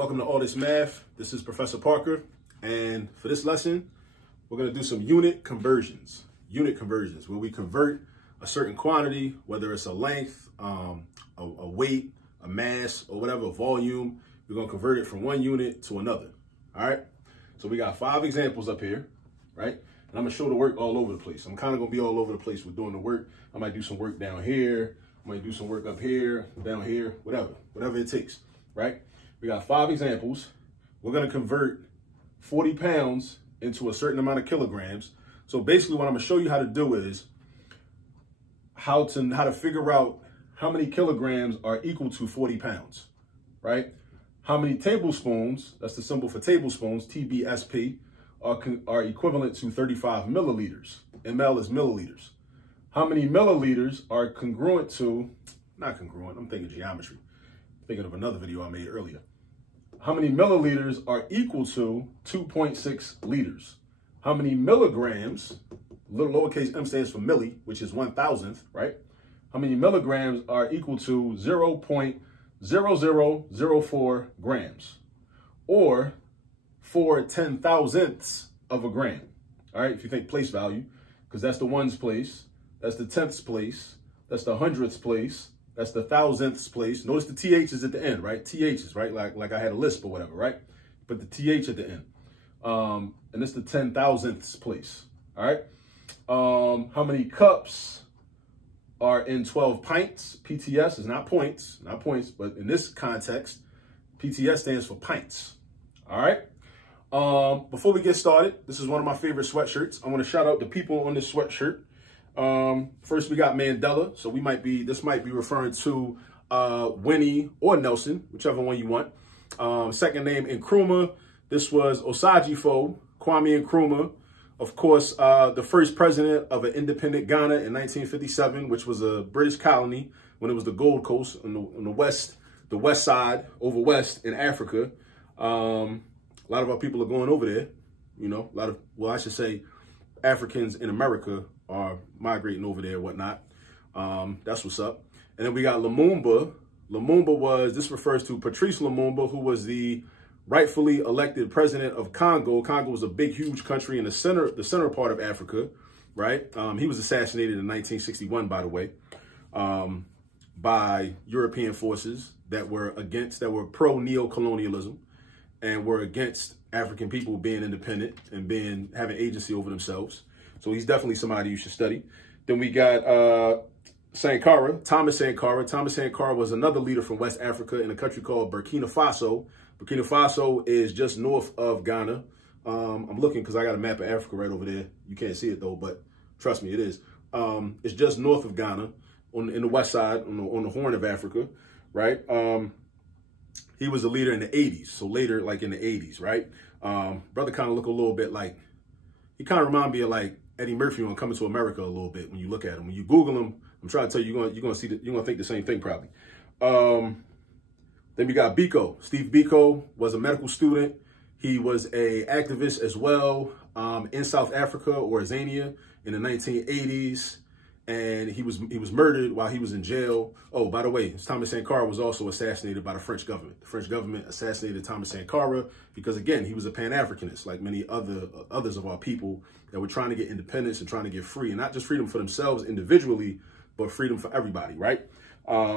Welcome to All This Math. This is Professor Parker, and for this lesson, we're going to do some unit conversions. Unit conversions, where we convert a certain quantity, whether it's a length, a weight, a mass, or whatever, a volume. We're going to convert it from one unit to another. All right? So we got 5 examples up here, right? And I'm going to show the work all over the place. I'm kind of going to be all over the place with doing the work. I might do some work down here. I might do some work up here, down here, whatever it takes, right? We got 5 examples. We're going to convert 40 pounds into a certain amount of kilograms. So basically what I'm going to show you how to do is how to figure out how many kilograms are equal to 40 pounds, right? How many tablespoons, that's the symbol for tablespoons, tbsp, are equivalent to 35 milliliters. ml is milliliters. How many milliliters are congruent to, not congruent, I'm thinking geometry. Thinking of another video I made earlier. How many milliliters are equal to 2.6 liters? How many milligrams, little lowercase m stands for milli, which is 1,000th, right? How many milligrams are equal to 0.0004 grams, or 4/10,000ths of a gram? All right, if you think place value, because that's the ones place, that's the tenths place, that's the hundredths place, that's the thousandths place. Notice the THs at the end, right? THs, right? Like I had a lisp or whatever, right? But the TH at the end. And it's the 10,000ths place, all right? How many cups are in 12 pints? PTS is not points, but in this context, PTS stands for pints, all right? Before we get started, this is one of my favorite sweatshirts. I want to shout out the people on this sweatshirt. First we got Mandela. So this might be referring to Winnie or Nelson, whichever one you want. Second name Nkrumah. This was Osajifo, Kwame Nkrumah. Of course, the first president of an independent Ghana in 1957, which was a British colony when it was the Gold Coast on the west side, over west in Africa. A lot of our people are going over there, you know, I should say Africans in America are migrating over there and whatnot. That's what's up. And then we got Lumumba. This refers to Patrice Lumumba, who was the rightfully elected president of Congo. Congo was a big, huge country in the center part of Africa, right? He was assassinated in 1961, by the way, by European forces that were pro-neo-colonialism and were against African people being independent and having agency over themselves. So he's definitely somebody you should study. Then we got Sankara, Thomas Sankara. Thomas Sankara was another leader from West Africa in a country called Burkina Faso. Burkina Faso is just north of Ghana. I'm looking because I got a map of Africa right over there. You can't see it though, but trust me, it is. It's just north of Ghana in the west side, on the Horn of Africa, right? He was a leader in the 80s, so later, like in the 80s, right? Brother kind of look a little bit like, he kind of remind me of like Eddie Murphy on Coming to America a little bit when you look at him. When you Google him, I'm trying to tell you, you're gonna think the same thing probably. Then we got Biko. Steve Biko was a medical student. He was a activist as well in South Africa or Zambia in the 1980s. And he was murdered while he was in jail. Oh, by the way, Thomas Sankara was also assassinated by the French government. The French government assassinated Thomas Sankara because, again, he was a Pan-Africanist, like many others of our people that were trying to get independence and trying to get free, and not just freedom for themselves individually, but freedom for everybody, right?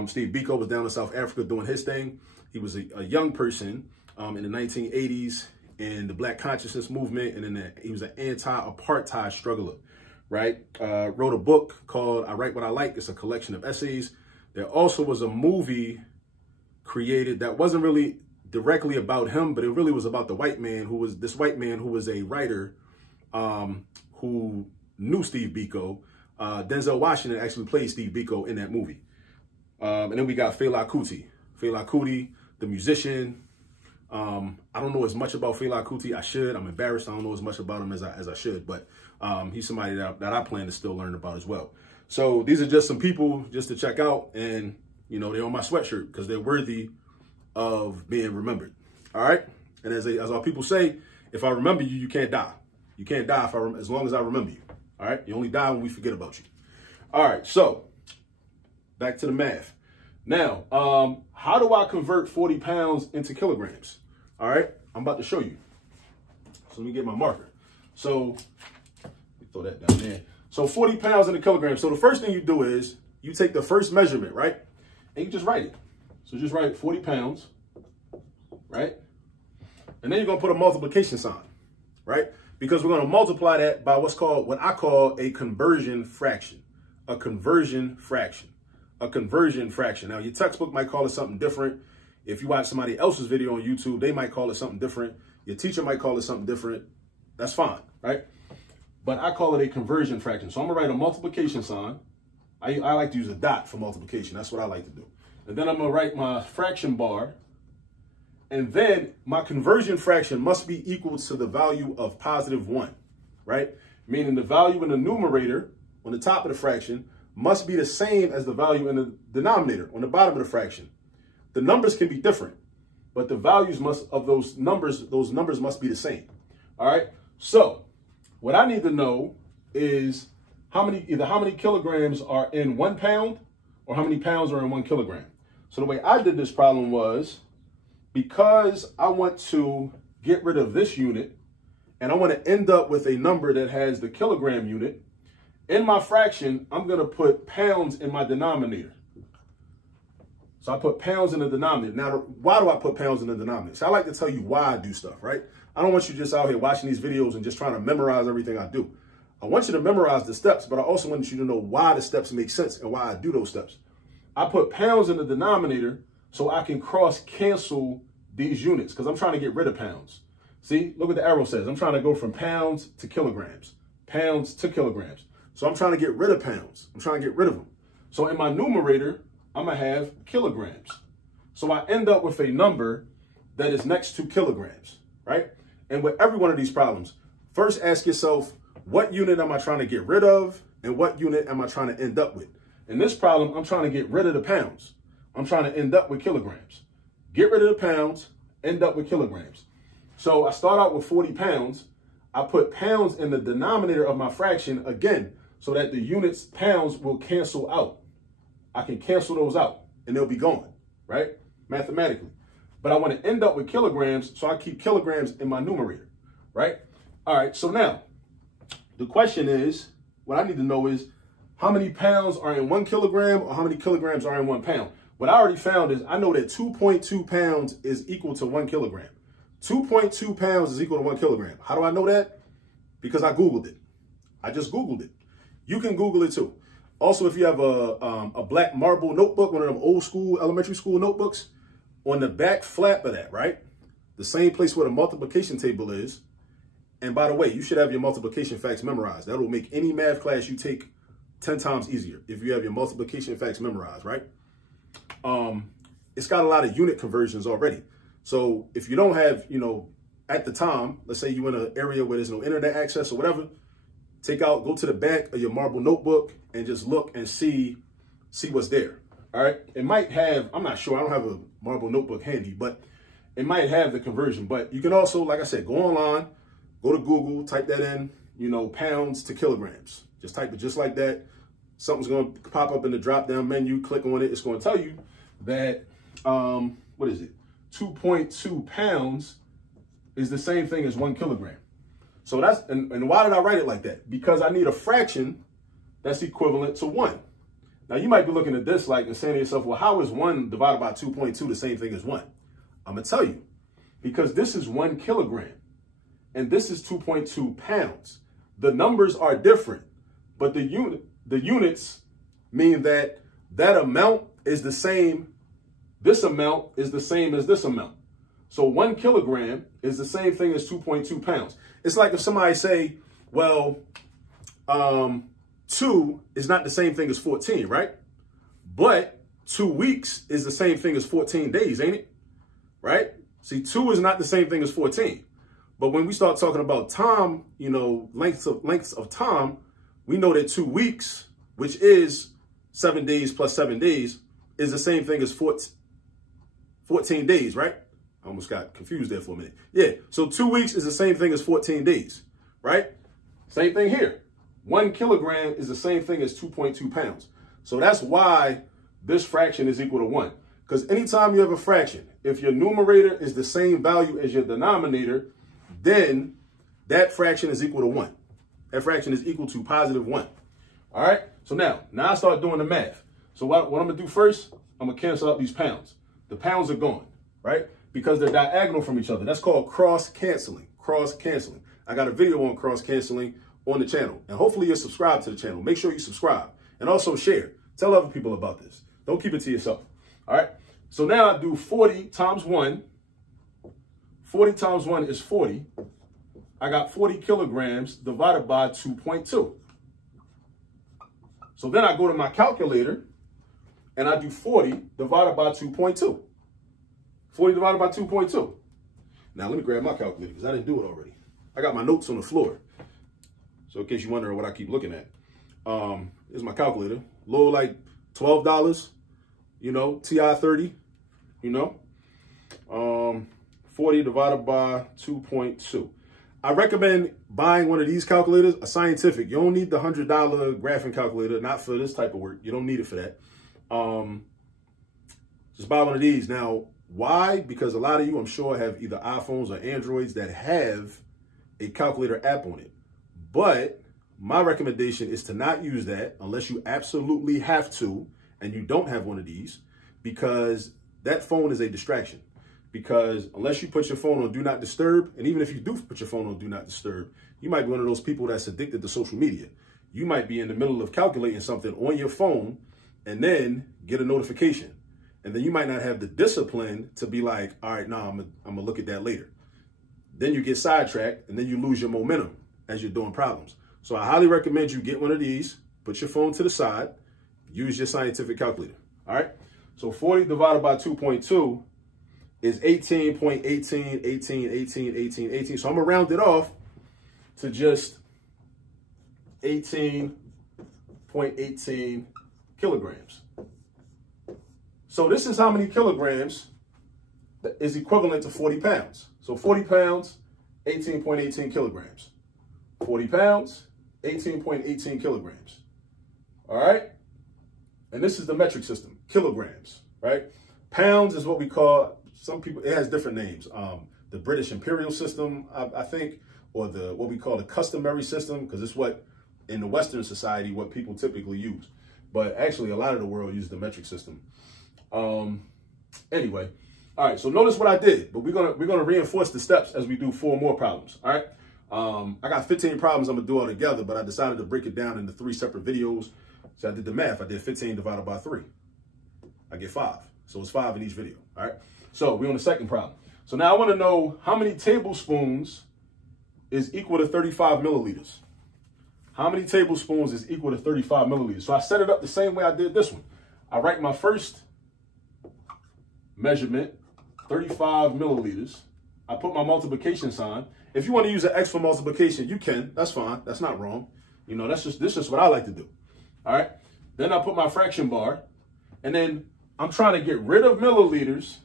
Steve Biko was down in South Africa doing his thing. He was a young person in the 1980s in the Black consciousness movement, and he was an anti-apartheid struggler. Right? Wrote a book called I Write What I Like. It's a collection of essays. There also was a movie created that wasn't really directly about him, but it really was about the white man who was a writer who knew Steve Biko. Denzel Washington actually played Steve Biko in that movie. And then we got Fela Kuti. Fela Kuti, the musician. I don't know as much about Fela Kuti. I should. I'm embarrassed. I don't know as much about him as I should, but he's somebody that I plan to still learn about as well. So these are just some people just to check out, and you know, they're on my sweatshirt because they're worthy of being remembered. All right. And as our people say, if I remember you, you can't die. You can't die as long as I remember you. All right. You only die when we forget about you. All right. So back to the math. Now, how do I convert 40 pounds into kilograms? All right, I'm about to show you. So let me get my marker. So let me throw that down there. So 40 pounds in a kilogram. So the first thing you do is you take the first measurement, right? And you just write it. So just write 40 pounds, right? And then you're gonna put a multiplication sign, right? Because we're gonna multiply that by what I call a conversion fraction. A conversion fraction. A conversion fraction. Now your textbook might call it something different. If you watch somebody else's video on YouTube, they might call it something different. Your teacher might call it something different. That's fine, right? But I call it a conversion fraction. So I'm gonna write a multiplication sign. I like to use a dot for multiplication. That's what I like to do. And then I'm gonna write my fraction bar. And then my conversion fraction must be equal to the value of +1, right? Meaning the value in the numerator on the top of the fraction must be the same as the value in the denominator on the bottom of the fraction. The numbers can be different, but the values of those numbers must be the same. All right. So what I need to know is either how many kilograms are in 1 pound or how many pounds are in 1 kilogram. So the way I did this problem was, because I want to get rid of this unit and I want to end up with a number that has the kilogram unit, in my fraction, I'm going to put pounds in my denominator. So I put pounds in the denominator. Now, why do I put pounds in the denominator? So I like to tell you why I do stuff, right? I don't want you just out here watching these videos and just trying to memorize everything I do. I want you to memorize the steps, but I also want you to know why the steps make sense and why I do those steps. I put pounds in the denominator so I can cross cancel these units because I'm trying to get rid of pounds. See, look what the arrow says. I'm trying to go from pounds to kilograms, pounds to kilograms. So I'm trying to get rid of pounds. I'm trying to get rid of them. So in my numerator, I'm going to have kilograms. So I end up with a number that is next to kilograms, right? And with every one of these problems, first ask yourself, what unit am I trying to get rid of? And what unit am I trying to end up with? In this problem, I'm trying to get rid of the pounds. I'm trying to end up with kilograms. Get rid of the pounds, end up with kilograms. So I start out with 40 pounds. I put pounds in the denominator of my fraction again, so that the units pounds will cancel out. I can cancel those out and they'll be gone, right? Mathematically. But I want to end up with kilograms, so I keep kilograms in my numerator, right? All right, so now the question is, what I need to know is how many pounds are in 1 kilogram or how many kilograms are in 1 pound. What I already found is I know that 2.2 pounds is equal to 1 kilogram. 2.2 pounds is equal to 1 kilogram. How do I know that? Because I Googled it. I just Googled it. You can Google it too. Also, if you have a black marble notebook, one of them old school, elementary school notebooks, on the back flap of that, right? The same place where the multiplication table is. And by the way, you should have your multiplication facts memorized. That will make any math class you take 10 times easier if you have your multiplication facts memorized, right? It's got a lot of unit conversions already. So if you don't have, at the time, let's say you're in an area where there's no internet access or whatever, go to the back of your marble notebook and just look and see what's there. All right. It might have, I'm not sure, I don't have a marble notebook handy, but it might have the conversion. But you can also, like I said, go online, go to Google, type that in, pounds to kilograms. Just type it just like that. Something's going to pop up in the drop down menu. Click on it. It's going to tell you that, 2.2 pounds is the same thing as 1 kilogram. So and why did I write it like that? Because I need a fraction that's equivalent to 1. Now you might be looking at this and saying to yourself, well, how is 1 divided by 2.2 the same thing as 1? I'm going to tell you, because this is 1 kilogram and this is 2.2 pounds. The numbers are different, but the units mean that amount is the same. This amount is the same as this amount. So 1 kilogram is the same thing as 2.2 pounds. It's like if somebody say, well, 2 is not the same thing as 14, right? But 2 weeks is the same thing as 14 days, ain't it? Right? See, 2 is not the same thing as 14. But when we start talking about time, lengths of time, we know that 2 weeks, which is 7 days plus 7 days, is the same thing as 14 days, right? I almost got confused there for a minute. Yeah, so 2 weeks is the same thing as 14 days, right? Same thing here. 1 kilogram is the same thing as 2.2 pounds. So that's why this fraction is equal to 1. Because anytime you have a fraction, if your numerator is the same value as your denominator, then that fraction is equal to 1. That fraction is equal to positive 1. All right? So now I start doing the math. So what I'm going to do first, I'm going to cancel out these pounds. The pounds are gone, right? Because they're diagonal from each other. That's called cross-canceling. Cross-canceling. I got a video on cross-canceling on the channel. And hopefully you're subscribed to the channel. Make sure you subscribe. And also share. Tell other people about this. Don't keep it to yourself. All right? So now I do 40 times 1. 40 times 1 is 40. I got 40 kilograms divided by 2.2. So then I go to my calculator and I do 40 divided by 2.2. 40 divided by 2.2. Now let me grab my calculator because I didn't do it already. I got my notes on the floor. So in case you're wondering what I keep looking at. Here's my calculator. Low like $12, you know, TI 30, you know. 40 divided by 2.2. I recommend buying one of these calculators, a scientific. You don't need the $100 graphing calculator, not for this type of work. You don't need it for that. Just buy one of these. Now, why? Because a lot of you, I'm sure, have either iPhones or Androids that have a calculator app on it. But my recommendation is to not use that unless you absolutely have to and you don't have one of these, because that phone is a distraction. Because unless you put your phone on Do Not Disturb, and even if you do put your phone on Do Not Disturb, you might be one of those people that's addicted to social media. You might be in the middle of calculating something on your phone and then get a notification. And then you might not have the discipline to be like, all right, nah, I'm gonna look at that later. Then you get sidetracked and then you lose your momentum as you're doing problems. So I highly recommend you get one of these, put your phone to the side, use your scientific calculator, all right? So 40 divided by 2.2 is 18.18. So I'm gonna round it off to just 18.18 kilograms. So this is how many kilograms that is equivalent to 40 pounds. So 40 pounds, 18.18 kilograms. 40 pounds, 18.18 kilograms. All right? And this is the metric system, kilograms, right? Pounds is what we call, some people, it has different names. The British imperial system, I think, or what we call the customary system, because it's what, in the Western society, what people typically use. But actually, a lot of the world uses the metric system. Anyway, all right, so notice what I did, but we're gonna reinforce the steps as we do 4 more problems, all right? I got 15 problems I'm gonna do all together, but I decided to break it down into 3 separate videos. So I did the math. I did 15 divided by 3. I get 5. So it's 5 in each video, all right? So we're on the second problem. So now I wanna know how many tablespoons is equal to 35 milliliters. How many tablespoons is equal to 35 milliliters? So I set it up the same way I did this one. I write my first measurement, 35 milliliters. I put my multiplication sign. If you want to use an X for multiplication, you can. That's fine. That's not wrong. You know, this is just what I like to do. All right. Then I put my fraction bar, and then I'm trying to get rid of milliliters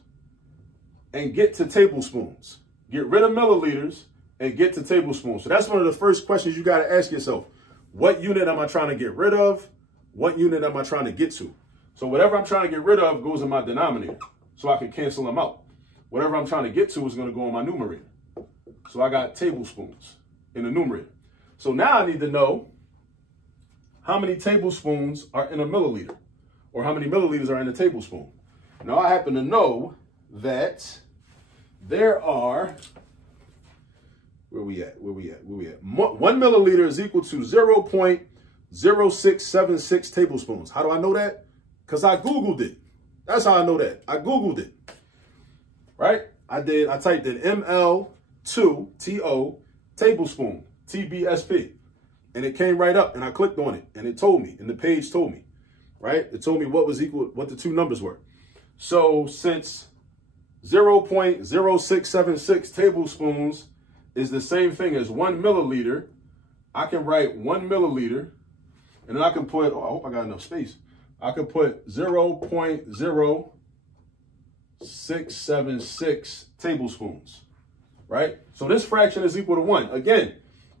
and get to tablespoons. Get rid of milliliters and get to tablespoons. So that's one of the first questions you got to ask yourself. What unit am I trying to get rid of? What unit am I trying to get to? So whatever I'm trying to get rid of goes in my denominator, so I can cancel them out. Whatever I'm trying to get to is going to go in my numerator. So I got tablespoons in the numerator. So now I need to know how many tablespoons are in a milliliter, or how many milliliters are in a tablespoon. Now I happen to know that there are, where we at? 1 milliliter is equal to 0.0676 tablespoons. How do I know that? Because I Googled it. That's how I know that. I Googled it. Right? I typed in ML2TO tablespoon, tbsp. And it came right up, and I clicked on it, and it told me, and the page told me, right? It told me what was equal, what the 2 numbers were. So since 0.0676 tablespoons is the same thing as 1 milliliter, I can write 1 milliliter, and then I can put, oh, I hope I got enough space. I could put 0.0676 tablespoons, right? So this fraction is equal to 1. Again,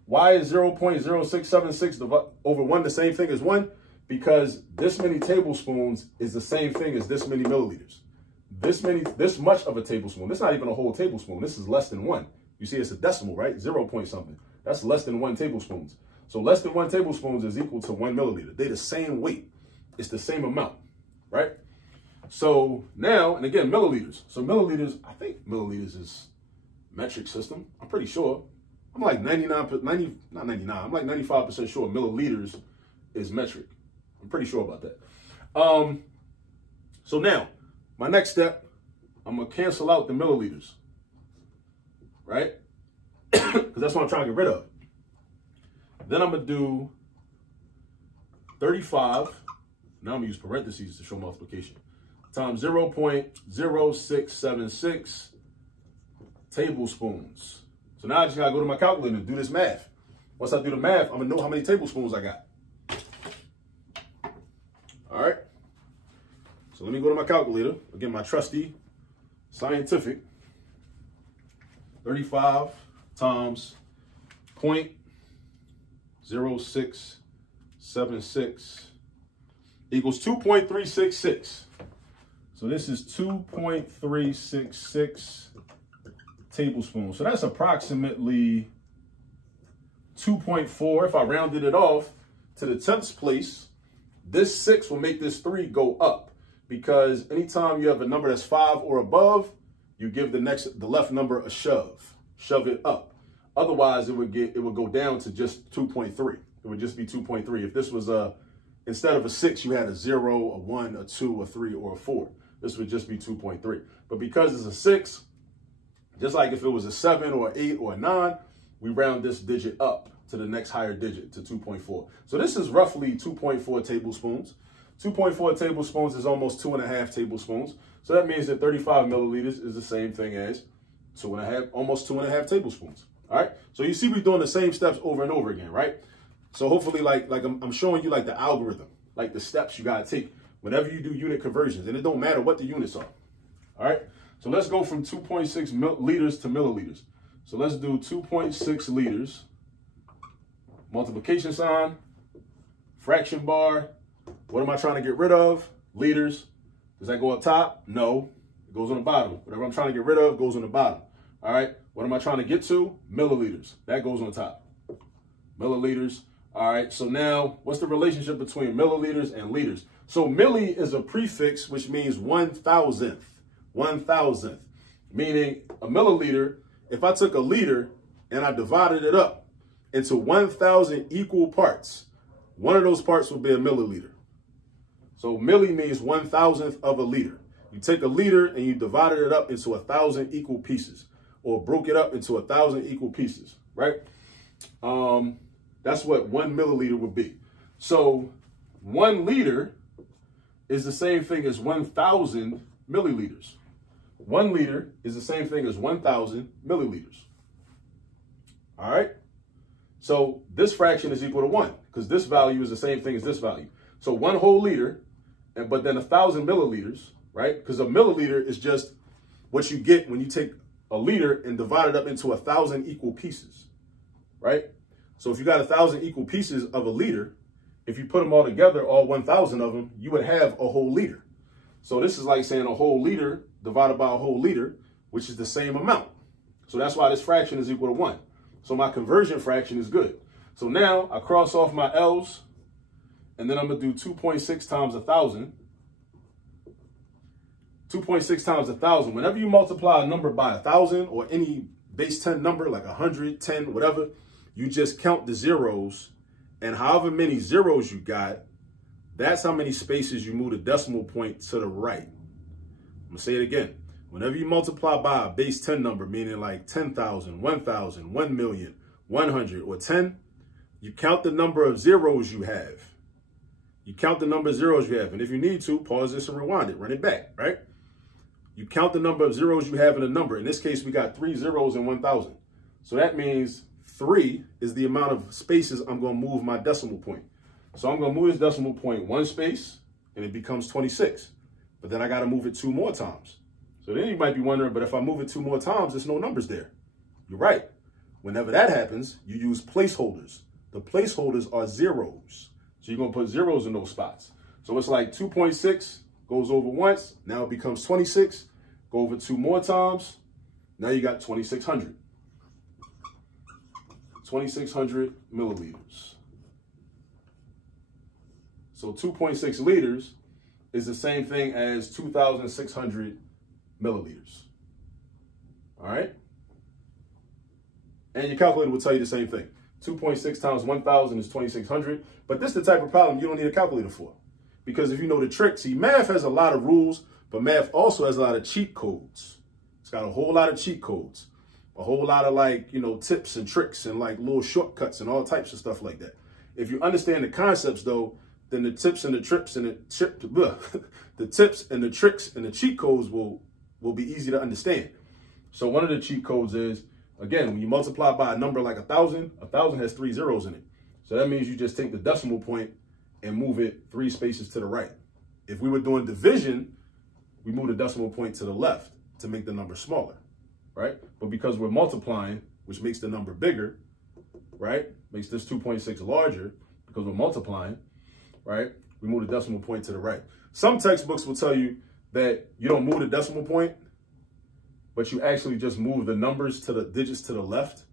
why is 0.0676 over 1 the same thing as 1? Because this many tablespoons is the same thing as this many milliliters. this much of a tablespoon. This is not even a whole tablespoon. This is less than 1. You see, it's a decimal, right? 0 point something. That's less than 1 tablespoon. So less than 1 tablespoon is equal to 1 milliliter. They're the same weight. It's the same amount, right? So now, and again, milliliters. So milliliters, I think milliliters is metric system. I'm pretty sure. I'm like 95% sure milliliters is metric. I'm pretty sure about that. So now, my next step, I'm going to cancel out the milliliters, right? Because that's what I'm trying to get rid of. Then I'm going to do 35. Now I'm going to use parentheses to show multiplication. Times 0.0676 tablespoons. So now I just got to go to my calculator and do this math. Once I do the math, I'm going to know how many tablespoons I got. All right. So let me go to my calculator. Again, my trusty scientific. 35 times 0.0676 equals 2.366. So this is 2.366 tablespoons. So that's approximately 2.4. If I rounded it off to the 10th place, this 6 will make this 3 go up, because anytime you have a number that's 5 or above, you give the left number a shove it up. Otherwise, it would go down to just 2.3. It would just be 2.3. If this was instead of a 6, you had a 0, a 1, a 2, a 3, or a 4. This would just be 2.3. But because it's a 6, just like if it was a 7 or 8 or a 9, we round this digit up to the next higher digit, to 2.4. So this is roughly 2.4 tablespoons. 2.4 tablespoons is almost 2.5 tablespoons. So that means that 35 milliliters is the same thing as almost 2.5 tablespoons. All right. So you see, we're doing the same steps over and over again, right? So hopefully, like I'm showing you like the algorithm, like the steps you got to take whenever you do unit conversions, and it don't matter what the units are. All right. So let's go from 2.6 liters to milliliters. So let's do 2.6 liters, multiplication sign, fraction bar. What am I trying to get rid of? Liters. Does that go up top? No, it goes on the bottom. Whatever I'm trying to get rid of goes on the bottom. All right. What am I trying to get to? Milliliters. That goes on top. Milliliters. All right. So now what's the relationship between milliliters and liters? So milli is a prefix, which means 1,000th. 1,000th. Meaning a milliliter, if I took a liter and I divided it up into 1,000 equal parts, one of those parts would be a milliliter. So milli means 1,000th of a liter. You take a liter and you divided it up into 1,000 equal pieces, or broke it up into 1,000 equal pieces, right? That's what 1 milliliter would be. So 1 liter is the same thing as 1,000 milliliters. 1 liter is the same thing as 1,000 milliliters. All right. So this fraction is equal to 1, because this value is the same thing as this value. So 1 whole liter, but then 1,000 milliliters, right? Because a milliliter is just what you get when you take a liter and divide it up into 1,000 equal pieces, right? So if you got 1,000 equal pieces of a liter, if you put them all together, all 1,000 of them, you would have a whole liter. So this is like saying a whole liter divided by a whole liter, which is the same amount. So that's why this fraction is equal to 1. So my conversion fraction is good. So now I cross off my L's, and then I'm going to do 2.6 times 1,000. 2.6 times 1,000. Whenever you multiply a number by 1,000 or any base 10 number, like 100, 10, whatever, you just count the zeros, and however many zeros you got, that's how many spaces you move the decimal point to the right. I'm going to say it again. Whenever you multiply by a base 10 number, meaning like 10,000, 1,000, 1,000,000, 100, or 10, you count the number of zeros you have. You count the number of zeros you have. And if you need to, pause this and rewind it, run it back, right? You count the number of zeros you have in a number. In this case, we got 3 zeros in 1,000. So that means 3 is the amount of spaces I'm going to move my decimal point. So I'm going to move this decimal point 1 space, and it becomes 26. But then I got to move it 2 more times. So then you might be wondering, but if I move it 2 more times, there's no numbers there. You're right. Whenever that happens, you use placeholders. The placeholders are zeros. So you're going to put zeros in those spots. So it's like 2.6 goes over once, now it becomes 26. Go over 2 more times, now you got 2,600. 2,600 milliliters. So 2.6 liters is the same thing as 2,600 milliliters. All right? And your calculator will tell you the same thing. 2.6 times 1,000 is 2,600. But this is the type of problem you don't need a calculator for. Because if you know the trick, see, math has a lot of rules, but math also has a lot of cheat codes. It's got a whole lot of cheat codes. A whole lot of, like, you know, tips and tricks and like little shortcuts and all types of stuff like that. If you understand the concepts, though, then the tips and the tricks and the tips and the tricks and the cheat codes will be easy to understand. So one of the cheat codes is, again, when you multiply by a number like 1,000, 1,000 has 3 zeros in it. So that means you just take the decimal point and move it 3 spaces to the right. If we were doing division, we move the decimal point to the left to make the number smaller, right? But because we're multiplying, which makes the number bigger, right? Makes this 2.6 larger because we're multiplying, right? We move the decimal point to the right. Some textbooks will tell you that you don't move the decimal point, but you actually just move the numbers to the digits to the left,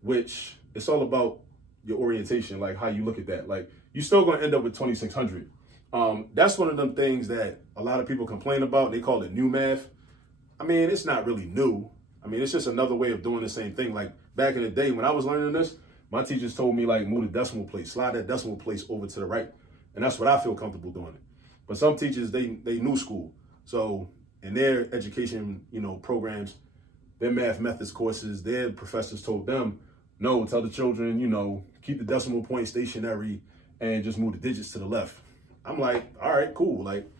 which it's all about your orientation, like how you look at that. Like, you're still going to end up with 2,600. That's one of them things that a lot of people complain about. They call it new math. I mean, it's not really new. I mean, it's just another way of doing the same thing. Like, back in the day when I was learning this, my teachers told me, like, move the decimal place, slide that decimal place over to the right. And that's what I feel comfortable doing. But some teachers, they new school. So in their education, you know, programs, their math methods courses, their professors told them, no, tell the children, you know, keep the decimal point stationary and just move the digits to the left. I'm like, all right, cool. Like,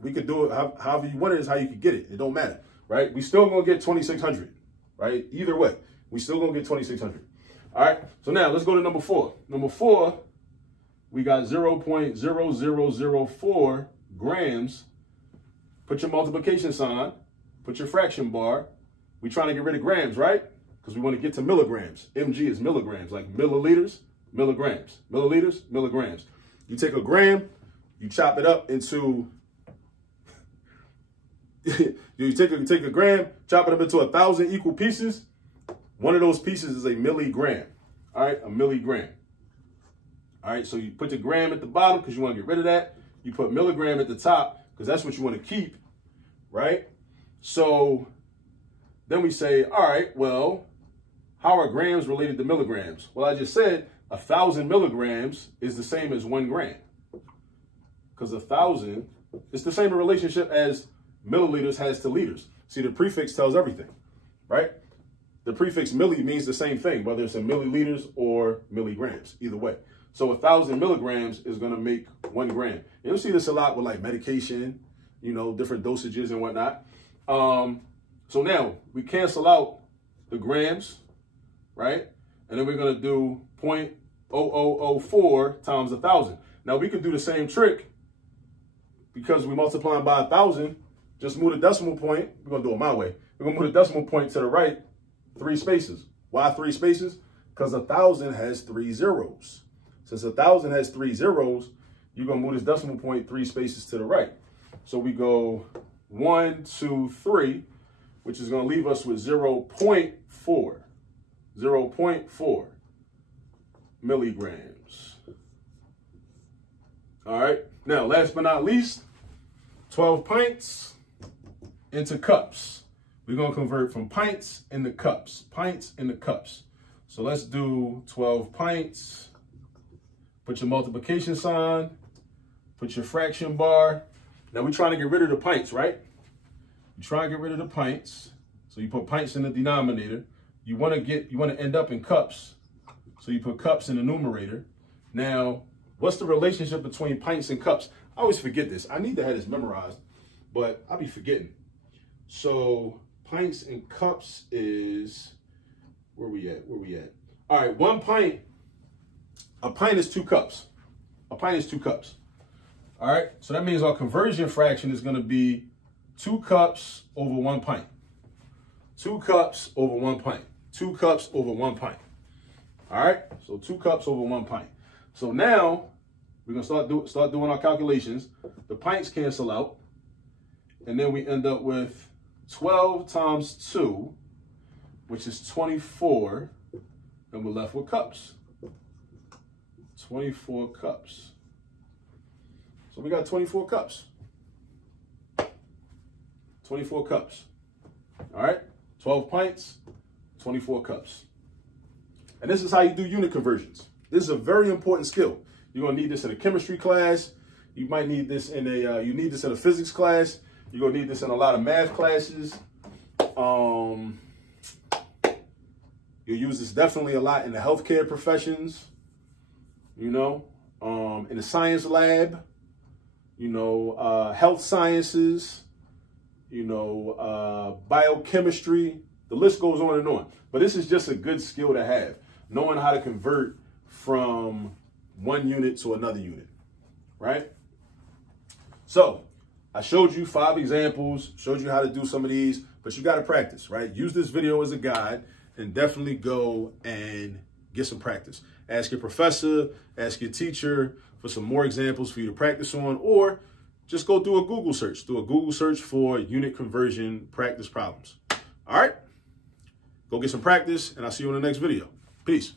we could do it however you want it is how you could get it. It don't matter, right? We still gonna get 2,600, right? Either way, we still gonna get 2,600. All right, so now let's go to number 4. Number 4, we got 0.0004 grams. Put your multiplication sign, put your fraction bar. We're trying to get rid of grams, right? Because we want to get to milligrams. MG is milligrams, like milliliters, milligrams, milliliters, milligrams. You take a gram, you chop it up into, you take a gram, chop it up into 1,000 equal pieces. One of those pieces is a milligram, all right, a milligram. All right, so you put the gram at the bottom because you want to get rid of that. You put milligram at the top because that's what you want to keep, right? So then we say, all right, well, how are grams related to milligrams? Well, I just said 1,000 milligrams is the same as 1 gram. Because 1,000, it's the same relationship as milliliters has to liters. See, the prefix tells everything, right? The prefix milli means the same thing, whether it's in milliliters or milligrams, either way. So 1,000 milligrams is going to make 1 gram. You'll see this a lot with like medication, you know, different dosages and whatnot. So now we cancel out the grams, right? And then we're going to do 0.0004 times 1,000. Now we could do the same trick because we multiply by 1,000. Just move the decimal point. We're going to do it my way. We're going to move the decimal point to the right 3 spaces. Why 3 spaces? Because 1,000 has 3 zeros. Since 1,000 has 3 zeros, you're going to move this decimal point 3 spaces to the right. So we go 1, 2, 3, which is going to leave us with 0.4. 0.4 milligrams. All right. Now, last but not least, 12 pints into cups. We're going to convert from pints into cups. Pints into cups. So let's do 12 pints. Put your multiplication sign. Put your fraction bar. Now we're trying to get rid of the pints, right? You try to get rid of the pints. So you put pints in the denominator. You want to end up in cups. So you put cups in the numerator. Now, what's the relationship between pints and cups? I always forget this. I need to have this memorized, but I'll be forgetting. So pints and cups is, where we at? All right, 1 pint. A pint is 2 cups. A pint is 2 cups. All right, so that means our conversion fraction is going to be 2 cups over 1 pint. 2 cups over 1 pint. 2 cups over 1 pint. All right, so 2 cups over 1 pint. So now we're going to start doing our calculations. The pints cancel out. And then we end up with 12 times 2, which is 24. And we're left with cups. 24 cups. So we got 24 cups. 24 cups. All right? 12 pints, 24 cups. And this is how you do unit conversions. This is a very important skill. You're going to need this in a chemistry class. You might need this in a, you need this in a physics class. You're going to need this in a lot of math classes. You'll use this definitely a lot in the healthcare professions, you know, in the science lab, you know, health sciences, you know, biochemistry. The list goes on and on. But this is just a good skill to have, knowing how to convert from one unit to another unit, right? So I showed you 5 examples, showed you how to do some of these, but you got to practice, right? Use this video as a guide and definitely go and get some practice. Ask your professor, ask your teacher for some more examples for you to practice on, or just go do a Google search. Do a Google search for unit conversion practice problems. All right? Go get some practice, and I'll see you in the next video. Peace.